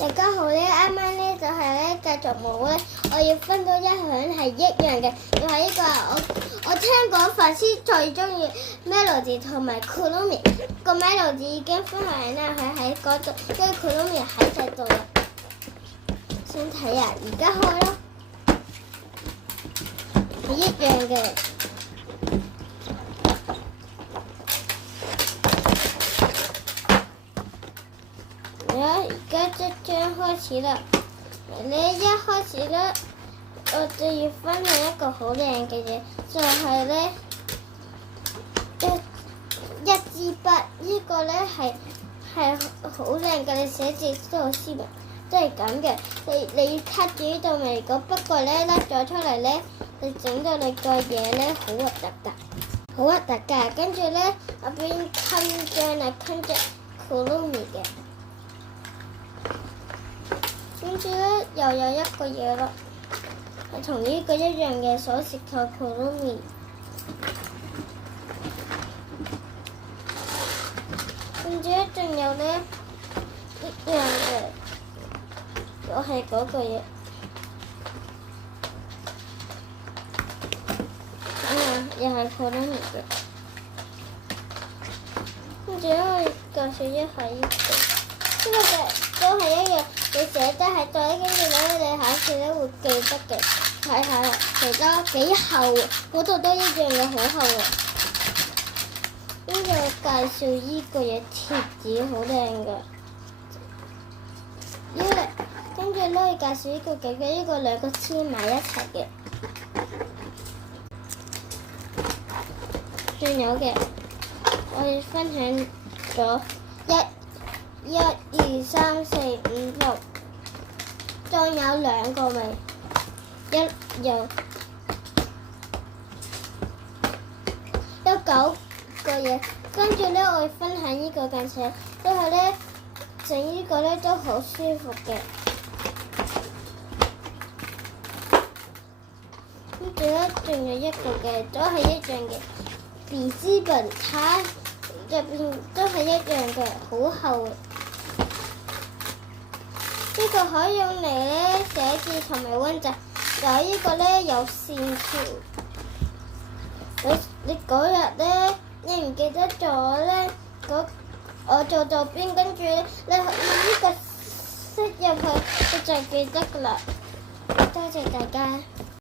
大家好咧，啱啱咧就係咧繼續冇咧，我要分到一響係一樣嘅，又係呢個我聽講粉絲最中意 Melody 同埋 Kurumi， 個 Melody 已經分享啦，佢喺嗰度，跟住 Kurumi 喺晒度啦。先睇啊，而家開咯，係一樣嘅。而家即將開始啦！你一開始咧，我就要分享一個好靚嘅嘢，就係咧一支筆，呢個咧係好靚嘅，你寫字都好斯文，都係咁嘅。你卡住呢度咪講，不過咧甩咗出嚟咧，你整到你個嘢咧好核突㗎，好核突㗎。跟住咧，我邊吞醬啊，吞隻 Kurumi 嘅。跟住咧又有一個嘢啦，係同呢個一樣嘅鎖匙扣 Kurumi。跟住咧仲有咧一樣嘅，又係嗰個嘢。又係 Kurumi 嘅。跟住咧我介紹一下呢個，呢個都係一樣。你寫得喺度，跟住咧你考試咧會記得嘅。睇下啦，其他幾厚，嗰度都一樣嘅，好厚啊！跟住介紹呢個嘢，貼紙好靚嘅。跟住咧介紹呢個嘅，呢個兩個黐埋一齊嘅。仲有嘅，我哋分享咗1、2、3、4、5、6，仲有2個未？有9個嘢，跟住咧我會分享呢個間尺，因為咧整呢個咧都好舒服嘅。跟住咧仲有一個嘅，都係一樣嘅筆記本，它入邊都係一樣嘅，好厚。呢個可以用嚟咧寫字同埋溫習，有呢個咧有線條。你嗰日咧，你唔記得咗咧，我做到邊，跟住咧你呢個塞入去，你就記得㗎啦。多謝大家。